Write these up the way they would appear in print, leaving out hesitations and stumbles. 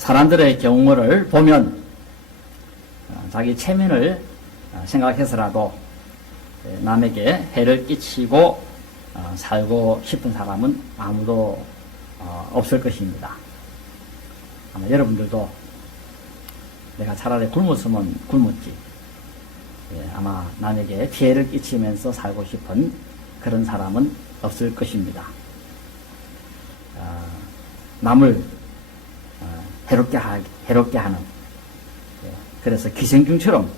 사람들의 경우를 보면 자기 체면을 생각해서라도 남에게 해를 끼치고 살고 싶은 사람은 아무도 없을 것입니다. 아마 여러분들도 내가 차라리 굶었으면 굶었지, 아마 남에게 피해를 끼치면서 살고 싶은 그런 사람은 없을 것입니다. 남을 해롭게 하는, 그래서 기생충처럼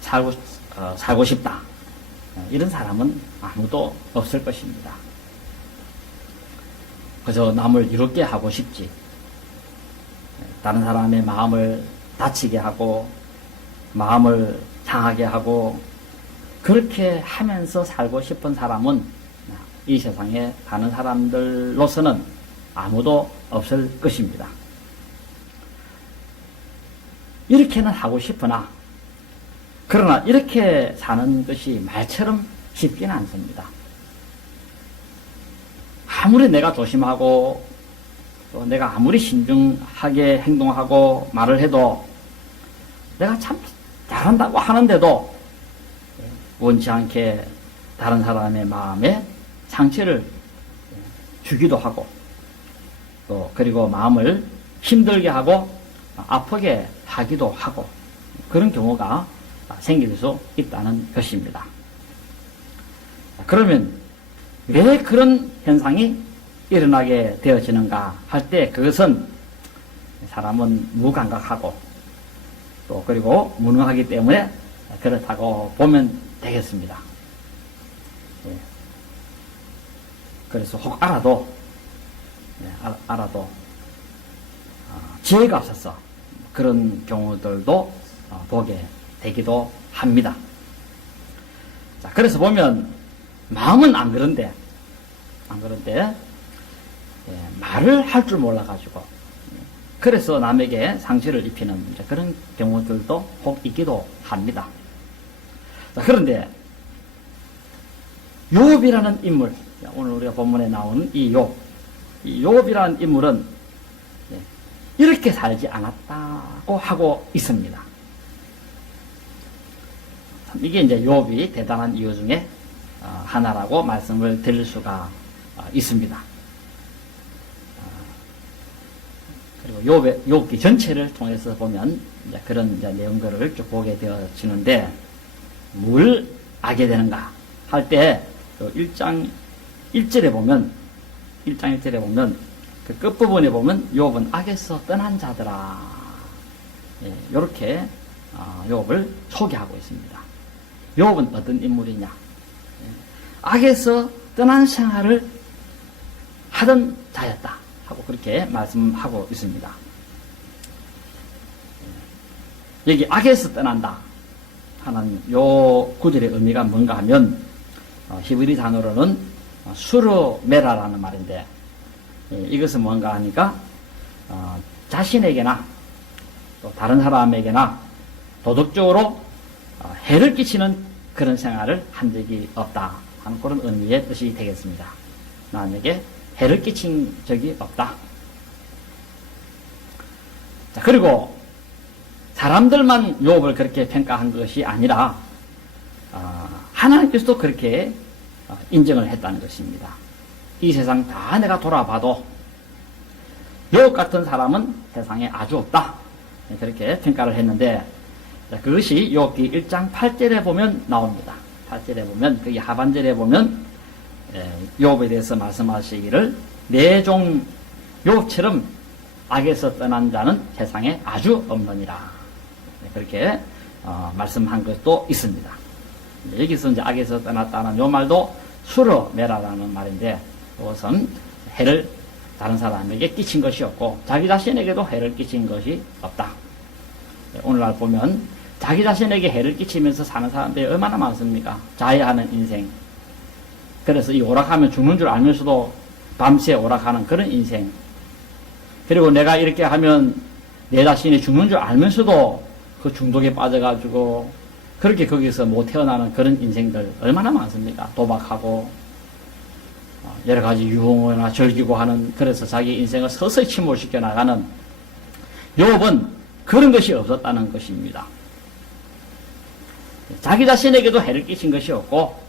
살고 싶다, 이런 사람은 아무도 없을 것입니다. 그저 남을 이롭게 하고 싶지, 다른 사람의 마음을 다치게 하고 마음을 상하게 하고 그렇게 하면서 살고 싶은 사람은 이 세상에 사는 사람들로서는 아무도 없을 것입니다. 이렇게는 하고 싶으나, 그러나 이렇게 사는 것이 말처럼 쉽지는 않습니다. 아무리 내가 조심하고 또 내가 아무리 신중하게 행동하고 말을 해도, 내가 참 잘한다고 하는데도 원치 않게 다른 사람의 마음에 상처를 주기도 하고, 또 그리고 마음을 힘들게 하고 아프게 하기도 하고, 그런 경우가 생길 수 있다는 것입니다. 그러면 왜 그런 현상이 일어나게 되어지는가 할 때, 그것은 사람은 무감각하고 또 그리고 무능하기 때문에 그렇다고 보면 되겠습니다. 그래서 혹 알아도 지혜가 없어서 그런 경우들도 보게 되기도 합니다. 자, 그래서 보면 마음은 안 그런데 말을 할 줄 몰라가지고 그래서 남에게 상처를 입히는 그런 경우들도 혹 있기도 합니다. 자, 그런데 욥이라는 인물, 오늘 우리가 본문에 나오는 이 욥이라는 인물은 이렇게 살지 않았다고 하고 있습니다. 이게 이제 욥이 대단한 이유 중에 하나라고 말씀을 드릴 수가 있습니다. 그리고 욥기 전체를 통해서 보면 이제 그런 이제 내용들을 쭉 보게 되어지는데, 뭘 알게 되는가 할 때 1장 1절에 보면 그 끝부분에 보면 욥은 악에서 떠난 자들아, 이렇게 욥을 소개하고 있습니다. 욥은 어떤 인물이냐? 악에서 떠난 생활을 하던 자였다 하고 그렇게 말씀하고 있습니다. 여기 악에서 떠난다 하는 요 구절의 의미가 뭔가 하면, 히브리 단어로는 수르메라라는 말인데, 이것은 뭔가 하니까 자신에게나 또 다른 사람에게나 도덕적으로 해를 끼치는 그런 생활을 한 적이 없다 하는 그런 의미의 뜻이 되겠습니다. 남에게 해를 끼친 적이 없다. 자, 그리고 사람들만 욥을 그렇게 평가한 것이 아니라 하나님께서도 그렇게 인정을 했다는 것입니다. 이 세상 다 내가 돌아봐도 욥 같은 사람은 세상에 아주 없다, 그렇게 평가를 했는데, 그것이 욥기 1장 8절에 보면 나옵니다. 8절에 보면, 거기 하반절에 보면 욥에 대해서 말씀하시기를, 내 종 욥처럼 악에서 떠난 자는 세상에 아주 없느니라, 그렇게 말씀한 것도 있습니다. 여기서 이제 악에서 떠났다는 요 말도 수르메라라는 말인데, 그것은 해를 다른 사람에게 끼친 것이 없고 자기 자신에게도 해를 끼친 것이 없다. 오늘날 보면 자기 자신에게 해를 끼치면서 사는 사람들이 얼마나 많습니까? 자해하는 인생. 그래서 이 오락하면 죽는 줄 알면서도 밤새 오락하는 그런 인생. 그리고 내가 이렇게 하면 내 자신이 죽는 줄 알면서도 그 중독에 빠져가지고 그렇게 거기서 못 태어나는 그런 인생들 얼마나 많습니까? 도박하고 여러 가지 유흥이나 즐기고 하는, 그래서 자기 인생을 서서히 침몰시켜 나가는 욥은 그런 것이 없었다는 것입니다. 자기 자신에게도 해를 끼친 것이 없고,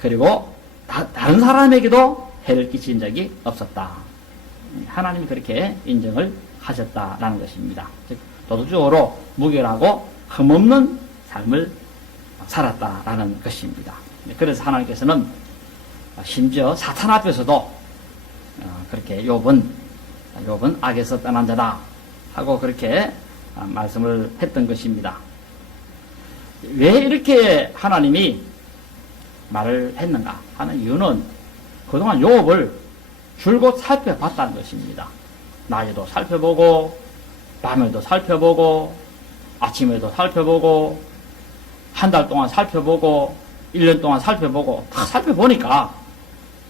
그리고 다른 사람에게도 해를 끼친 적이 없었다. 하나님이 그렇게 인정을 하셨다라는 것입니다. 즉 도덕적으로 무결하고 흠없는 삶을 살았다라는 것입니다. 그래서 하나님께서는 심지어 사탄 앞에서도 그렇게 욥은 악에서 떠난 자다 하고 그렇게 말씀을 했던 것입니다. 왜 이렇게 하나님이 말을 했는가 하는 이유는 그동안 욥을 줄곧 살펴봤다는 것입니다. 낮에도 살펴보고 밤에도 살펴보고 아침에도 살펴보고 한 달 동안 살펴보고 1년 동안 살펴보고 다 살펴보니까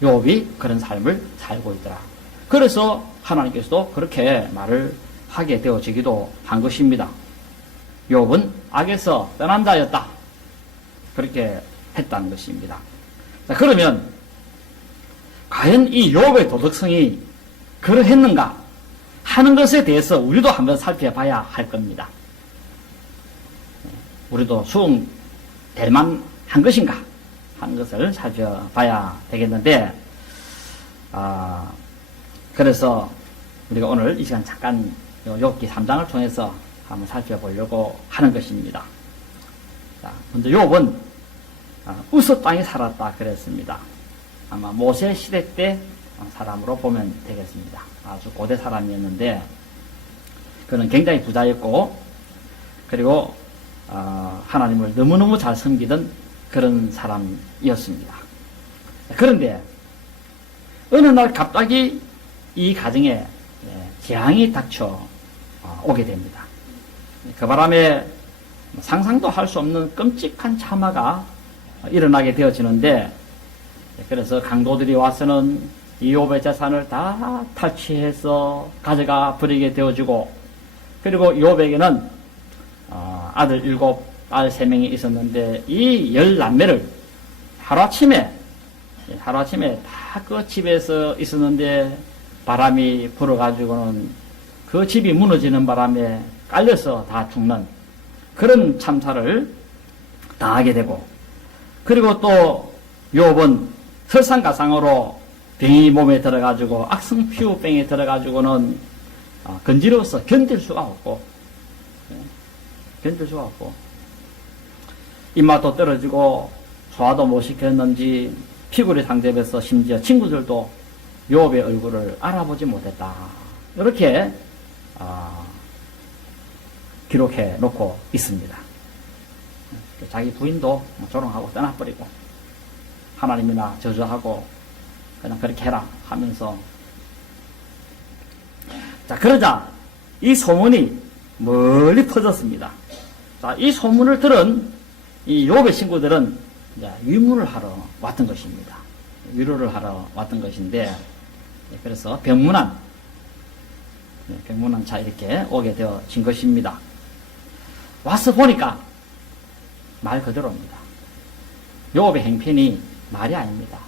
욥이 그런 삶을 살고 있더라. 그래서 하나님께서도 그렇게 말을 하게 되어지기도 한 것입니다. 욥은 악에서 떠난 자였다. 그렇게 했다는 것입니다. 자, 그러면 과연 이 욥의 도덕성이 그러했는가 하는 것에 대해서 우리도 한번 살펴봐야 할 겁니다. 우리도 수긍될 만한 것인가 하는 것을 살펴봐야 되겠는데, 그래서 우리가 오늘 이 시간 잠깐 욥기 3장을 통해서 한번 살펴보려고 하는 것입니다. 자, 먼저 욥은 우스 땅에 살았다 그랬습니다. 아마 모세 시대 때 사람으로 보면 되겠습니다. 아주 고대 사람이었는데 그는 굉장히 부자였고, 그리고 하나님을 너무너무 잘 섬기던 그런 사람이었습니다. 그런데 어느 날 갑자기 이 가정에 재앙이 닥쳐 오게 됩니다. 그 바람에 상상도 할 수 없는 끔찍한 참화가 일어나게 되어지는데, 그래서 강도들이 와서는 이 욥의 재산을 다 탈취해서 가져가 버리게 되어지고, 그리고 욥에게는 아들 7, 딸 3명이 있었는데 이 10남매를 하루아침에 다 그 집에서 있었는데 바람이 불어가지고는 그 집이 무너지는 바람에 깔려서 다 죽는 그런 참사를 당하게 되고, 그리고 또 욥은 설상가상으로 병이 몸에 들어가지고 악성피부병에 들어가지고는 건지러워서 견딜 수가 없고 입맛도 떨어지고 소화도 못 시켰는지 피골이 상접해서 심지어 친구들도 욥의 얼굴을 알아보지 못했다. 이렇게 기록해 놓고 있습니다. 자기 부인도 조롱하고 떠나버리고 하나님이나 저주하고 그냥 그렇게 해라 하면서, 자, 그러자 이 소문이 멀리 퍼졌습니다. 자, 이 소문을 들은 이 욥의 친구들은 이제 위문을 하러 왔던 것입니다. 위로를 하러 왔던 것인데, 그래서 병문안 차 이렇게 오게 되어진 것입니다. 와서 보니까 말 그대로입니다. 욥의 행편이 말이 아닙니다.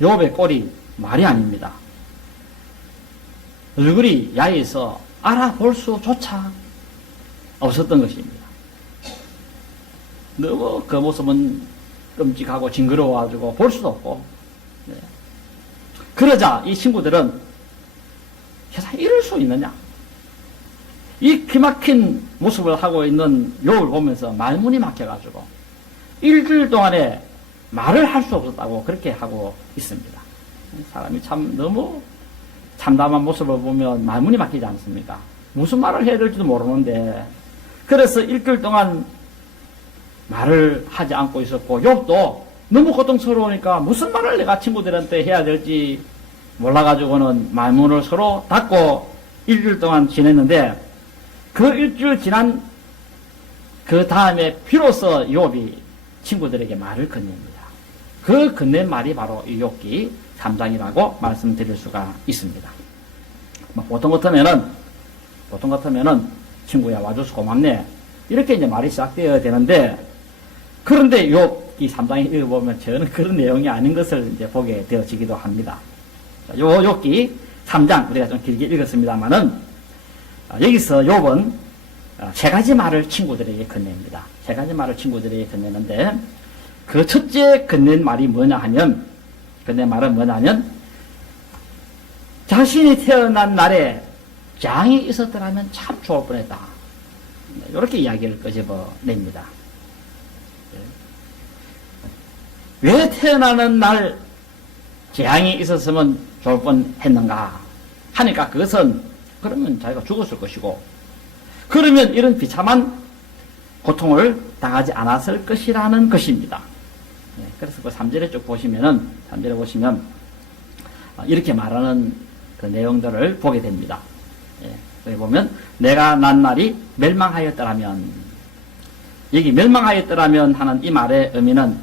욥의 꼴이 말이 아닙니다. 얼굴이 야해서 알아볼 수조차 없었던 것입니다. 너무 그 모습은 끔찍하고 징그러워가지고 볼 수도 없고, 네. 그러자 이 친구들은 세상에 이럴 수 있느냐, 이 기막힌 모습을 하고 있는 욥을 보면서 말문이 막혀가지고 일주일 동안에 말을 할 수 없었다고 그렇게 하고 있습니다. 사람이 참 너무 참담한 모습을 보면 말문이 막히지 않습니까? 무슨 말을 해야 될지도 모르는데, 그래서 일주일 동안 말을 하지 않고 있었고, 욥도 너무 고통스러우니까 무슨 말을 내가 친구들한테 해야 될지 몰라가지고는 말문을 서로 닫고 일주일 동안 지냈는데, 그 일주일 지난 그 다음에 비로소 욥이 친구들에게 말을 건넵니다. 그 건넨 말이 바로 이 욥기 3장이라고 말씀드릴 수가 있습니다. 보통 같으면은 친구야 와줘서 고맙네, 이렇게 이제 말이 시작되어야 되는데, 그런데 욥기 3장에 읽어보면 저는 그런 내용이 아닌 것을 이제 보게 되어지기도 합니다. 요 욥기 3장 우리가 좀 길게 읽었습니다만은 여기서 욥은 세 가지 말을 친구들에게 건넵니다. 세 가지 말을 친구들에게 건네는데 그 첫째 건넨 말이 뭐냐 하면 건넨 말은 뭐냐 하면 자신이 태어난 날에 재앙이 있었더라면 참 좋을 뻔했다. 이렇게 이야기를 끄집어냅니다. 왜 태어나는 날 재앙이 있었으면 좋을 뻔했는가 하니까 그것은 그러면 자기가 죽었을 것이고 그러면 이런 비참한 고통을 당하지 않았을 것이라는 것입니다. 그래서 그 3절에 쭉 보시면은 3절에 보시면 이렇게 말하는 그 내용들을 보게 됩니다. 여기 보면 내가 난 날이 멸망하였더라면 여기 멸망하였더라면 하는 이 말의 의미는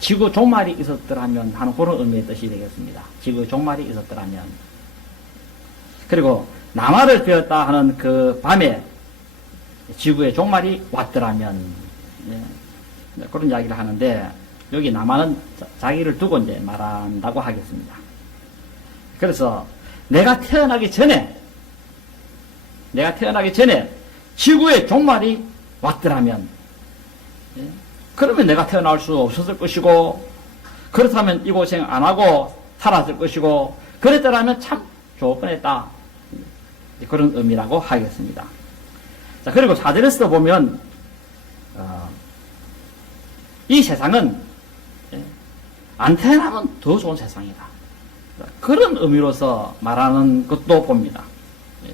지구 종말이 있었더라면 하는 그런 의미의 뜻이 되겠습니다. 지구 종말이 있었더라면 그리고 남하를 되었다 하는 그 밤에 지구의 종말이 왔더라면 그런 이야기를 하는데 여기 남하는 자기를 두고 이제 말한다고 하겠습니다. 그래서 내가 태어나기 전에 지구의 종말이 왔더라면 그러면 내가 태어날 수 없었을 것이고 그렇다면 이 고생 안 하고 살았을 것이고 그랬더라면 참 좋을 뻔했다. 그런 의미라고 하겠습니다. 자, 그리고 4절에서도 보면 이 세상은 안 태어나면 더 좋은 세상이다. 그런 의미로서 말하는 것도 봅니다.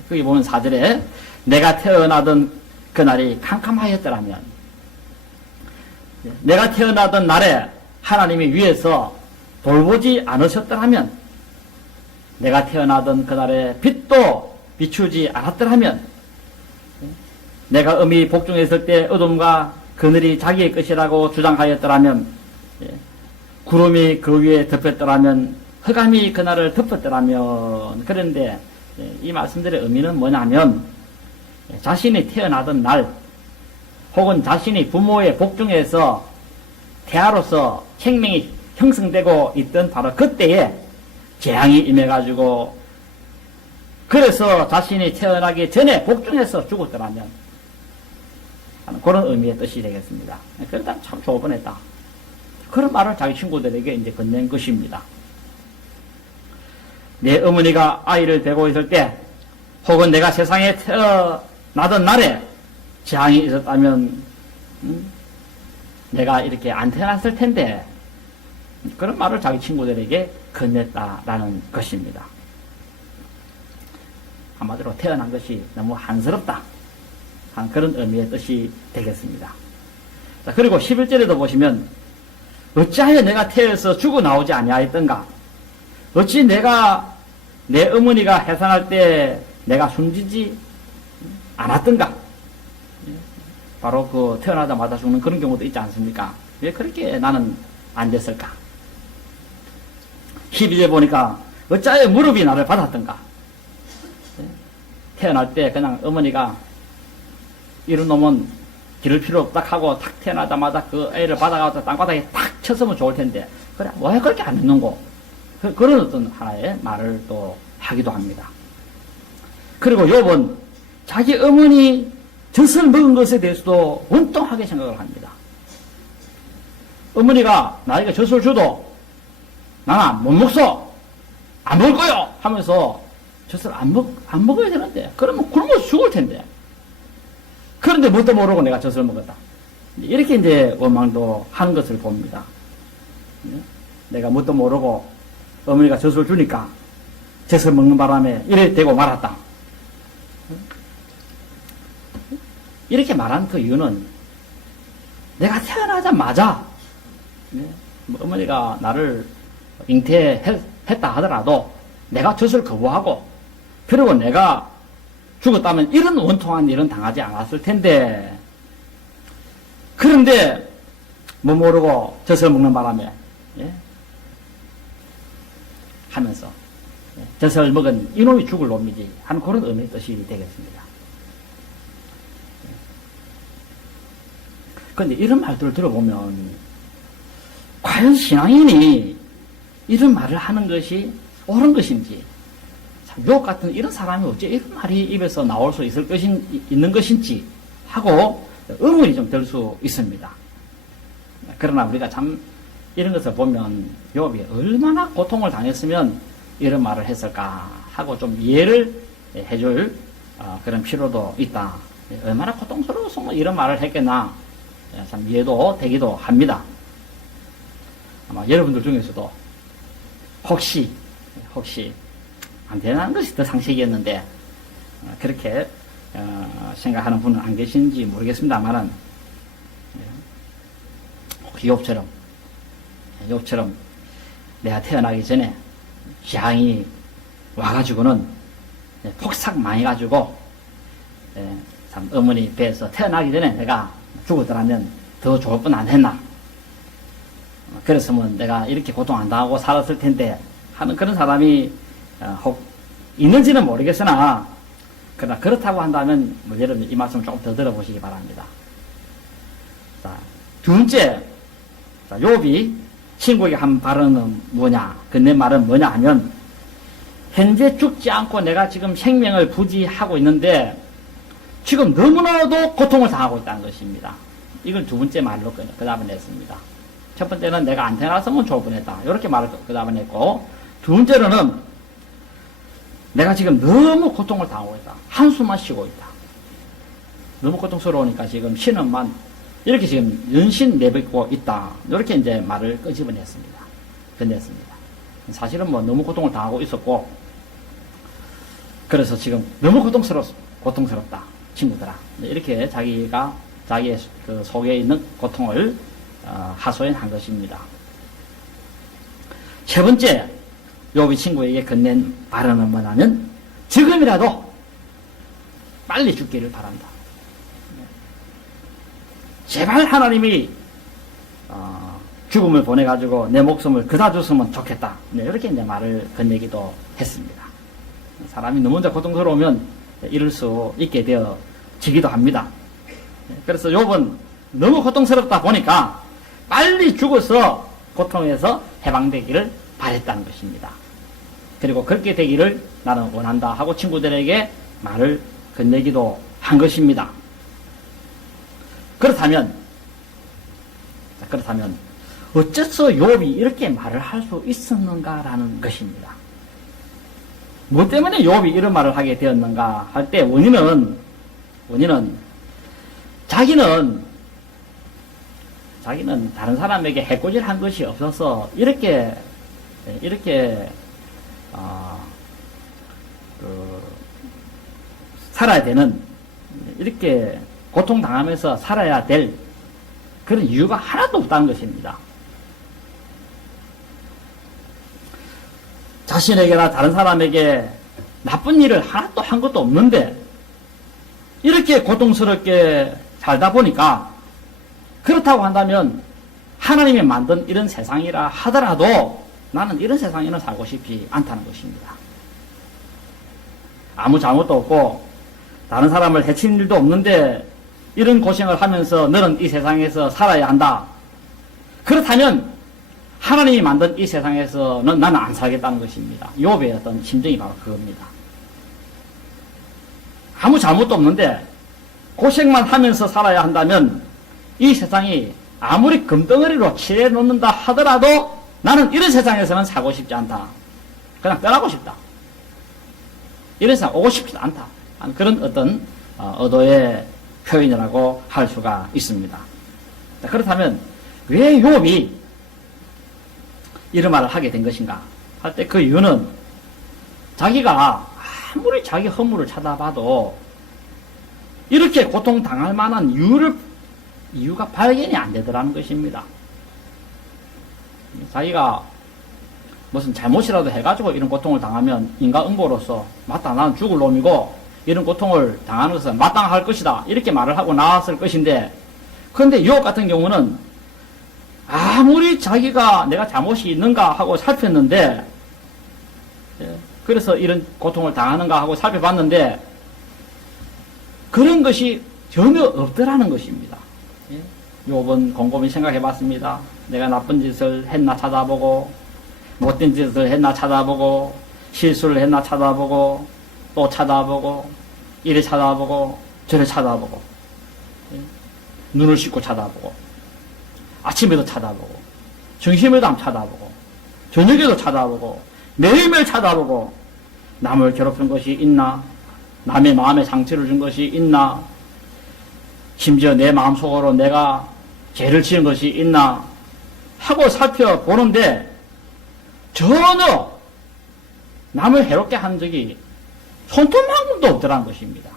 거기 보면 4절에 내가 태어나던 그날이 캄캄하였더라면 내가 태어나던 날에 하나님이 위에서 돌보지 않으셨더라면 내가 태어나던 그날에 빛도 비추지 않았더라면 내가 음이 복종했을 때 어둠과 그늘이 자기의 것이라고 주장하였더라면 구름이 그 위에 덮였더라면 흑암이 그날을 덮었더라면 그런데 이 말씀들의 의미는 뭐냐면 자신이 태어나던 날 혹은 자신이 부모의 복종에서 태아로서 생명이 형성되고 있던 바로 그때에 재앙이 임해가지고 그래서 자신이 태어나기 전에 복종해서 죽었더라면 하는 그런 의미의 뜻이 되겠습니다. 그러다 참 좋을 뻔했다. 그런 말을 자기 친구들에게 이제 건넨 것입니다. 내 어머니가 아이를 베고 있을 때 혹은 내가 세상에 태어나던 날에 재앙이 있었다면 내가 이렇게 안 태어났을 텐데 그런 말을 자기 친구들에게 건넸다라는 것입니다. 한마디로 태어난 것이 너무 한스럽다 하는 그런 의미의 뜻이 되겠습니다. 자, 그리고 11절에도 보시면 어찌하여 내가 태어서 죽어 나오지 아니하였던가 어찌 내가 내 어머니가 해산할 때 내가 숨지지 않았던가 바로 그 태어나자마자 죽는 그런 경우도 있지 않습니까? 왜 그렇게 나는 안 됐을까? 12절 보니까 어찌하여 무릎이 나를 받았던가 태어날 때 그냥 어머니가 이런 놈은 기를 필요 없다 하고 탁 태어나자마자 그 애를 받아가지고 땅바닥에 탁 쳤으면 좋을 텐데 그래 왜 그렇게 안 했는고 그런 어떤 하나의 말을 또 하기도 합니다. 그리고 욥은 자기 어머니 젖을 먹은 것에 대해서도 원통하게 생각을 합니다. 어머니가 나에게 젖을 줘도 나는 못 먹소 안 먹을 거요 하면서 젖을 안 먹어야 되는데 그러면 굶어서 죽을 텐데 그런데 뭣도 모르고 내가 젖을 먹었다. 이렇게 이제 원망도 하는 것을 봅니다. 내가 뭣도 모르고 어머니가 젖을 주니까 젖을 먹는 바람에 이래 되고 말았다. 이렇게 말한 그 이유는 내가 태어나자마자 어머니가 나를 잉태했다 하더라도 내가 젖을 거부하고 그리고 내가 죽었다면 이런 원통한 일은 당하지 않았을 텐데 그런데 뭐 모르고 젖을 먹는 바람에 하면서 젖을 먹은 이놈이 죽을 놈이지 하는 그런 의미의 뜻이 되겠습니다. 그런데 이런 말들을 들어보면 과연 신앙인이 이런 말을 하는 것이 옳은 것인지 욥 같은 이런 사람이 어째 이런 말이 입에서 나올 수 있는 것인지 하고 의문이 좀 들 수 있습니다. 그러나 우리가 참 이런 것을 보면 욥이 얼마나 고통을 당했으면 이런 말을 했을까 하고 좀 이해를 해줄 그런 필요도 있다. 얼마나 고통스러워서 이런 말을 했겠나 참 이해도 되기도 합니다. 아마 여러분들 중에서도 혹시 안 되는 것이 더 상식이었는데 그렇게 생각하는 분은 안 계신지 모르겠습니다만은 혹시 욥처럼 내가 태어나기 전에 재앙이 와가지고는 폭삭 망해가지고 참 어머니 배에서 태어나기 전에 내가 죽었더라면 더 좋을 뻔 안 했나, 그랬으면 내가 이렇게 고통 안 당하고 살았을 텐데 하는 그런 사람이 혹 있는지는 모르겠으나 그러나 그렇다고 한다면 여러분 이 말씀 조금 더 들어보시기 바랍니다. 자, 두 번째, 욥이 친구에게 한 발언은 뭐냐, 내 말은 뭐냐 하면 현재 죽지 않고 내가 지금 생명을 부지하고 있는데 지금 너무나도 고통을 당하고 있다는 것입니다. 이걸 두 번째 말로 그 다음에 냈습니다. 첫 번째는 내가 안 태어났으면 좋을 뻔했다, 이렇게 말을 그 다음에 냈고, 두 번째로는 내가 지금 너무 고통을 당하고 있다, 한숨만 쉬고 있다, 너무 고통스러우니까 지금 신음만 이렇게 지금 연신 내뱉고 있다, 이렇게 이제 말을 끄집어냈습니다. 건넸습니다. 사실은 뭐 너무 고통을 당하고 있었고, 그래서 지금 너무 고통스럽다 친구들아, 이렇게 자기의 그 속에 있는 고통을 하소연한 것입니다. 세 번째, 욥이 친구에게 건넨 발언은 뭐냐면 지금이라도 빨리 죽기를 바란다. 제발 하나님이 죽음을 보내가지고 내 목숨을 그다 줬으면 좋겠다, 이렇게 이제 말을 건네기도 했습니다. 사람이 너무 고통스러우면 이럴 수 있게 되어지기도 합니다. 그래서 욥은 너무 고통스럽다 보니까 빨리 죽어서 고통에서 해방되기를 바랬다는 것입니다. 그리고 그렇게 되기를 나는 원한다 하고 친구들에게 말을 건네기도 한 것입니다. 그렇다면 어째서 욥이 이렇게 말을 할 수 있었는가라는 것입니다. 뭐 때문에 욥이 이런 말을 하게 되었는가 할 때 원인은 자기는 다른 사람에게 해코지를 한 것이 없어서 이렇게 살아야 되는, 이렇게 고통당하면서 살아야 될 그런 이유가 하나도 없다는 것입니다. 자신에게나 다른 사람에게 나쁜 일을 하나도 한 것도 없는데 이렇게 고통스럽게 살다 보니까, 그렇다고 한다면 하나님이 만든 이런 세상이라 하더라도 나는 이런 세상에는 살고 싶지 않다는 것입니다. 아무 잘못도 없고 다른 사람을 해친 일도 없는데 이런 고생을 하면서 너는 이 세상에서 살아야 한다. 그렇다면 하나님이 만든 이 세상에서는 나는 안 살겠다는 것입니다. 욥의 어떤 심정이 바로 그겁니다. 아무 잘못도 없는데 고생만 하면서 살아야 한다면 이 세상이 아무리 금덩어리로 칠해 놓는다 하더라도 나는 이런 세상에서는 살고 싶지 않다. 그냥 떠나고 싶다. 이런 세상 오고 싶지 않다. 그런 어떤 의도의 표현이라고 할 수가 있습니다. 그렇다면 왜 욥이 이런 말을 하게 된 것인가 할 때 그 이유는 자기가 아무리 자기 허물을 찾아봐도 이렇게 고통당할 만한 이유가 발견이 안 되더라는 것입니다. 자기가 무슨 잘못이라도 해가지고 이런 고통을 당하면 인과응보로서 맞다, 나는 죽을 놈이고 이런 고통을 당하는 것은 마땅할 것이다, 이렇게 말을 하고 나왔을 것인데, 그런데 욥 같은 경우는 아무리 자기가 내가 잘못이 있는가 하고 살폈는데, 그래서 이런 고통을 당하는가 하고 살펴봤는데 그런 것이 전혀 없더라는 것입니다. 욥은 곰곰이 생각해 봤습니다. 내가 나쁜 짓을 했나 찾아보고 못된 짓을 했나 찾아보고 실수를 했나 찾아보고, 또 찾아보고, 이래 찾아보고, 저래 찾아보고, 눈을 씻고 찾아보고, 아침에도 찾아보고, 점심에도 한번 찾아보고, 저녁에도 찾아보고, 매일매일 찾아보고, 남을 괴롭힌 것이 있나? 남의 마음에 상처를 준 것이 있나? 심지어 내 마음속으로 내가 죄를 지은 것이 있나? 하고 살펴보는데, 전혀 남을 해롭게 한 적이 손톱만큼도 없더라는 것입니다.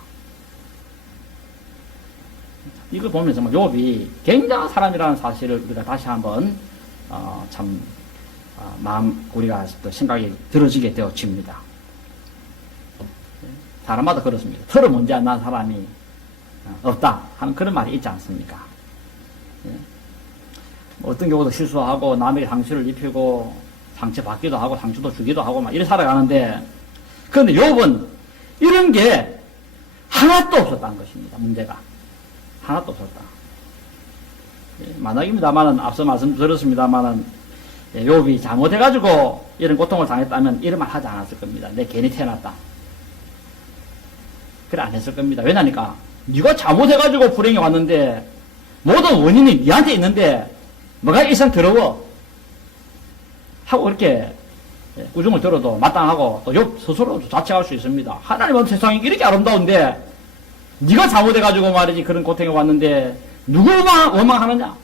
이걸 보면서 욥이 굉장한 사람이라는 사실을 우리가 다시 한번 우리가 또 생각이 들어지게 되어집니다. 사람마다 그렇습니다. 털을 먼지 안 난 사람이 없다 하는 그런 말이 있지 않습니까? 어떤 경우도 실수하고 남에게 상처를 입히고 상처 받기도 하고 상처도 주기도 하고 막 이렇게 살아가는데, 그런데 욥은 이런 게 하나도 없었다는 것입니다. 문제가 하나도 없었다. 만약입니다만은 앞서 말씀드렸습니다만은 욥이 잘못해가지고 이런 고통을 당했다면 이런 말 하지 않았을 겁니다. 내 괜히 태어났다. 그래 안 했을 겁니다. 왜냐니까 네가 잘못해가지고 불행이 왔는데 모든 원인이 네한테 있는데 뭐가 이상 더러워 하고 이렇게 꾸중을 들어도 마땅하고 또 욥 스스로도 자책할 수 있습니다. 하나님은 세상이 이렇게 아름다운데 네가 잘못해가지고 말이지 그런 고통이 왔는데 누굴 원망하느냐?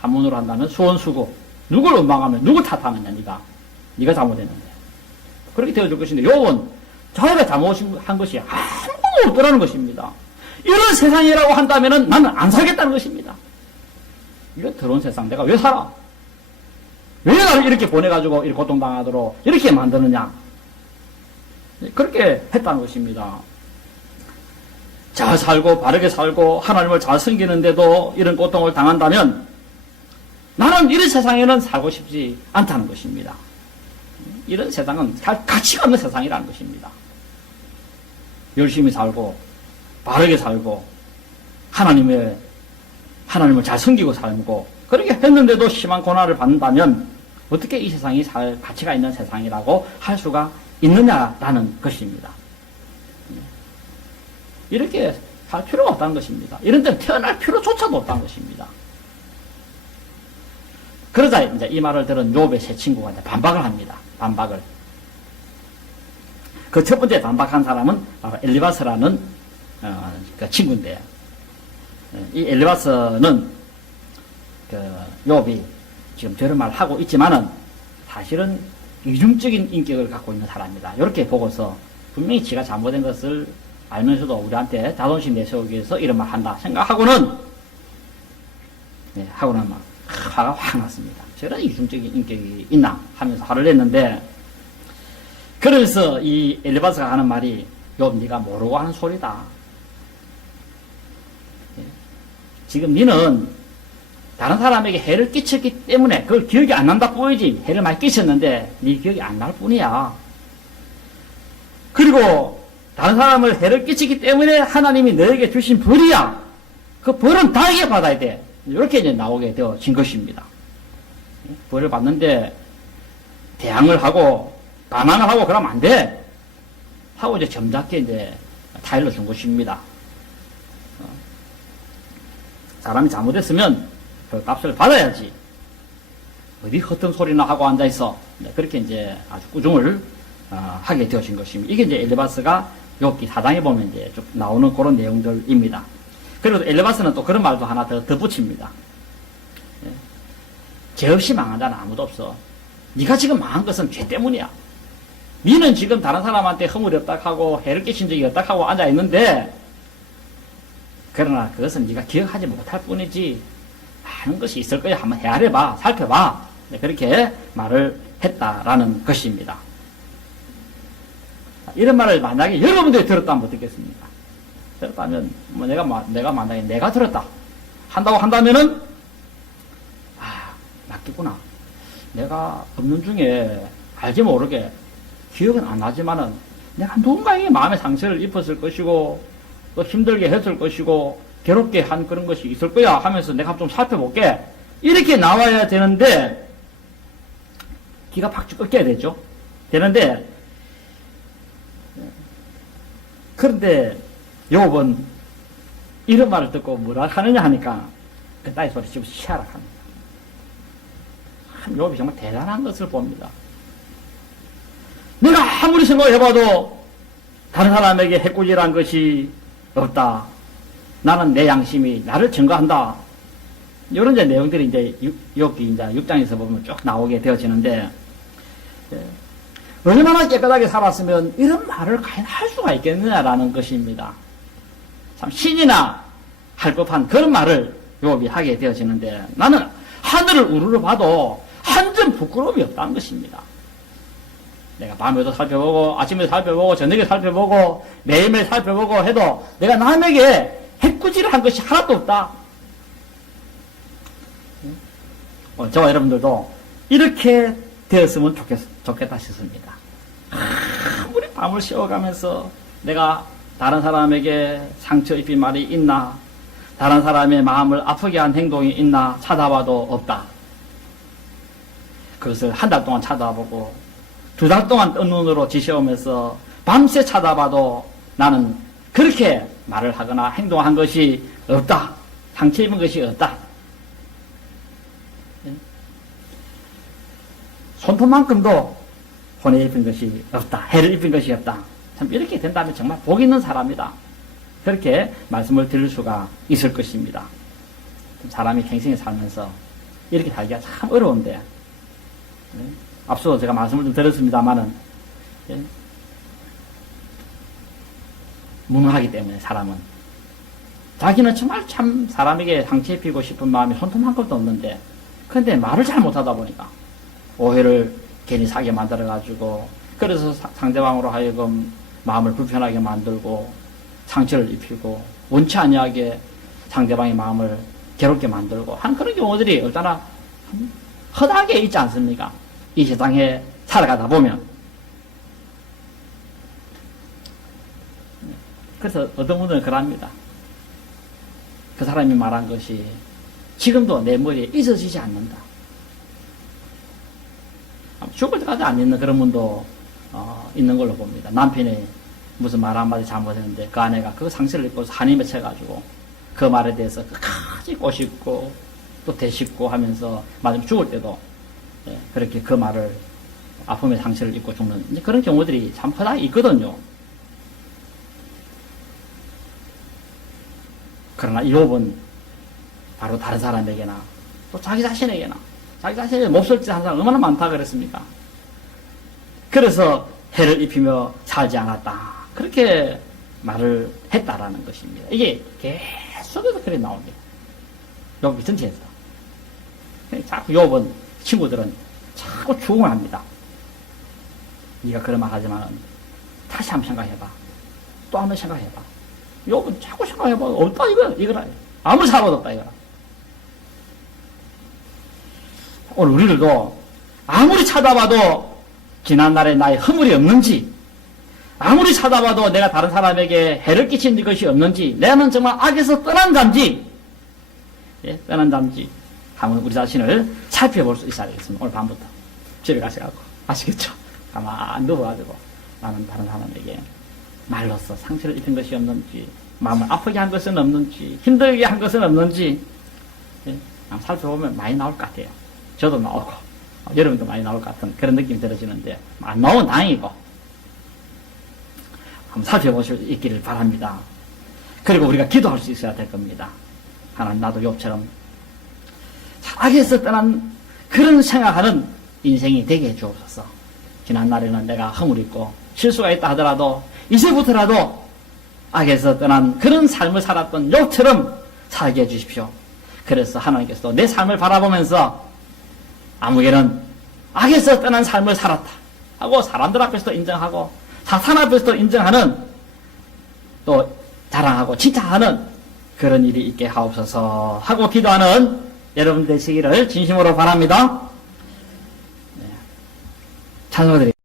한문으로 한다면 수원수고, 누굴 원망하면 누굴 탓하느냐? 네가 잘못했는데 그렇게 되어줄 것인데 욥은 자기가 잘못한 것이 아무것도 없더라는 것입니다. 이런 세상이라고 한다면 나는 안 살겠다는 것입니다. 이거 더러운 세상 내가 왜 살아? 왜 나를 이렇게 보내가지고 이렇게 고통당하도록 이렇게 만드느냐? 그렇게 했다는 것입니다. 잘 살고 바르게 살고 하나님을 잘 섬기는데도 이런 고통을 당한다면 나는 이런 세상에는 살고 싶지 않다는 것입니다. 이런 세상은 가치가 없는 세상이라는 것입니다. 열심히 살고 바르게 살고 하나님을 잘 섬기고 살고 그렇게 했는데도 심한 고난을 받는다면 어떻게 이 세상이 살 가치가 있는 세상이라고 할 수가 있느냐라는 것입니다. 이렇게 살 필요가 없다는 것입니다. 이런 데는 태어날 필요조차도 없다는 것입니다. 그러자 이제 이 말을 들은 욥의 세 친구가 이제 반박을 합니다. 반박을. 그 첫 번째 반박한 사람은 바로 엘리바스라는 그 친구인데요. 이 엘리바스는 그 욥이 지금 저런 말을 하고 있지만은 사실은 이중적인 인격을 갖고 있는 사람이다. 이렇게 보고서 분명히 지가 잘못된 것을 알면서도 우리한테 자존심 내세우기 위해서 이런 말 한다 생각하고는 막 화가 확 났습니다. 저런 이중적인 인격이 있나 하면서 화를 냈는데, 그래서 이 엘리바스가 하는 말이 욥 네가 모르고 하는 소리다. 지금 너는 다른 사람에게 해를 끼쳤기 때문에 그걸 기억이 안 난다 뿐이지 해를 많이 끼쳤는데 네 기억이 안 날 뿐이야. 그리고 다른 사람을 해를 끼치기 때문에 하나님이 너에게 주신 벌이야. 그 벌은 다르게 받아야 돼. 이렇게 이제 나오게 되어진 것입니다. 벌을 받는데 대항을 하고 반항을 하고 그러면 안 돼. 하고 이제 점잖게 이제 타일러 준 것입니다. 사람이 잘못했으면 그 값을 받아야지. 어디 헛된 소리나 하고 앉아있어. 그렇게 이제 아주 꾸중을 하게 되어진 것입니다. 이게 이제 엘리바스가 욥기 4장에 보면 이제 쭉 나오는 그런 내용들입니다. 그리고 엘리바스는 또 그런 말도 하나 더 덧붙입니다. 죄 없이 망한 자는 아무도 없어. 네가 지금 망한 것은 죄 때문이야. 너는 지금 다른 사람한테 허물이 없다 하고 해를 끼친 적이 없다 하고 앉아있는데, 그러나 그것은 네가 기억하지 못할 뿐이지 많은 것이 있을 거야. 한번 헤아려봐, 살펴봐. 그렇게 말을 했다라는 것입니다. 이런 말을 만약에 여러분들이 들었다면 어떻겠습니까? 들었다면 내가 만약에 내가 들었다 한다고 한다면은 맞겠구나. 내가 없는 중에 알지 모르게 기억은 안 나지만은 내가 누군가에게 마음의 상처를 입었을 것이고 또 힘들게 했을 것이고 괴롭게 한 그런 것이 있을 거야 하면서 내가 좀 살펴볼게. 이렇게 나와야 되는데 기가 팍 꺾여야 되죠. 되는데 그런데 욥은 이런 말을 듣고 뭐라 하느냐 하니까 그 딸의 소리 지금 시하라 합니다. 욥이 정말 대단한 것을 봅니다. 내가 아무리 생각해봐도 다른 사람에게 해코지란 것이 없다. 나는 내 양심이 나를 증거한다. 이런 이제 내용들이 이제 욥기 이제 6장에서 보면 쭉 나오게 되어지는데, 얼마나 깨끗하게 살았으면 이런 말을 과연 할 수가 있겠느냐라는 것입니다. 참 신이나 할 법한 그런 말을 욥이 하게 되어지는데, 나는 하늘을 우르르 봐도 한 점 부끄러움이 없다는 것입니다. 내가 밤에도 살펴보고 아침에 살펴보고 저녁에 살펴보고 매일매일 살펴보고 해도 내가 남에게 해코지를 한 것이 하나도 없다. 저와 여러분들도 이렇게 되었으면 좋겠다 싶습니다. 아무리 밤을 새워가면서 내가 다른 사람에게 상처 입힌 말이 있나, 다른 사람의 마음을 아프게 한 행동이 있나 찾아봐도 없다. 그것을 한 달 동안 찾아보고 2달 동안 뜬 눈으로 지켜오면서 밤새 찾아봐도 나는 그렇게 말을 하거나 행동한 것이 없다. 상처 입은 것이 없다. 손톱만큼도 혼에 입힌 것이 없다. 해를 입힌 것이 없다. 참 이렇게 된다면 정말 복 있는 사람이다. 그렇게 말씀을 드릴 수가 있을 것입니다. 사람이 평생에 살면서 이렇게 살기가 참 어려운데, 앞서 제가 말씀을 좀 드렸습니다만은, 무능하기 때문에 사람은 자기는 정말 참 사람에게 상처 입히고 싶은 마음이 손톱만큼도 없는데, 그런데 말을 잘 못하다 보니까 오해를 괜히 사게 만들어가지고, 그래서 상대방으로 하여금 마음을 불편하게 만들고 상처를 입히고 원치 아니하게 상대방의 마음을 괴롭게 만들고 한 그런 경우들이 얼마나 허다하게 있지 않습니까? 이 세상에 살아가다 보면. 그래서 어떤 분들은 그럽니다. 그 사람이 말한 것이 지금도 내 머리에 잊어지지 않는다. 죽을 때까지 안 잊는 그런 분도 있는 걸로 봅니다. 남편이 무슨 말 한마디 잘못했는데 그 아내가 그 상처를 입고 한이 맺혀가지고 그 말에 대해서 끝까지 꼬집고 또 되씹고 하면서 마지막 죽을 때도 그렇게 그 말을 아픔의 상처를 입고 죽는 이제 그런 경우들이 참 허다하게 있거든요. 그러나 욥은 바로 다른 사람에게나 또 자기 자신에게나 자기 자신의 몹쓸 짓 한 사람 얼마나 많다 그랬습니까? 그래서 해를 입히며 살지 않았다. 그렇게 말을 했다라는 것입니다. 이게 계속해서 그래 나옵니다. 욥기 전체에서. 자꾸 욥은 친구들은 자꾸 추궁을 합니다. 네가 그런 말 하지만 다시 한번 생각해봐. 또 한번 생각해봐. 욥은 자꾸 생각해봐. 없다 이거라. 아무리 살아도 없다 이거라. 오늘 우리들도 아무리 찾아봐도 지난날에 나의 허물이 없는지, 아무리 찾아봐도 내가 다른 사람에게 해를 끼친 것이 없는지, 나는 정말 악에서 떠난 자인지, 떠난 자인지 한번 우리 자신을 살펴볼 수 있어야 되겠습니다. 오늘 밤부터 집에 가셔가지고 아시겠죠? 가만 누워가지고 나는 다른 사람에게 말로써 상처를 입힌 것이 없는지, 마음을 아프게 한 것은 없는지, 힘들게 한 것은 없는지 살펴보면 많이 나올 것 같아요. 저도 나오고 여러분도 많이 나올 것 같은 그런 느낌이 들어지는데 안 나오면 다행이고 한번 살펴보실 수 있기를 바랍니다. 그리고 우리가 기도할 수 있어야 될 겁니다. 하나님 나도 욥처럼 악에서 떠난 그런 생각하는 인생이 되게 해 주옵소서. 지난날에는 내가 허물 있고 실수가 있다 하더라도 이제부터라도 악에서 떠난 그런 삶을 살았던 욥처럼 살게 해주십시오. 그래서 하나님께서도 내 삶을 바라보면서 아무개는 악에서 떠난 삶을 살았다 하고 사람들 앞에서도 인정하고 사탄 앞에서도 인정하는 또 자랑하고 칭찬하는 그런 일이 있게 하옵소서 하고 기도하는 여러분 되시기를 진심으로 바랍니다. 찬송드립니다.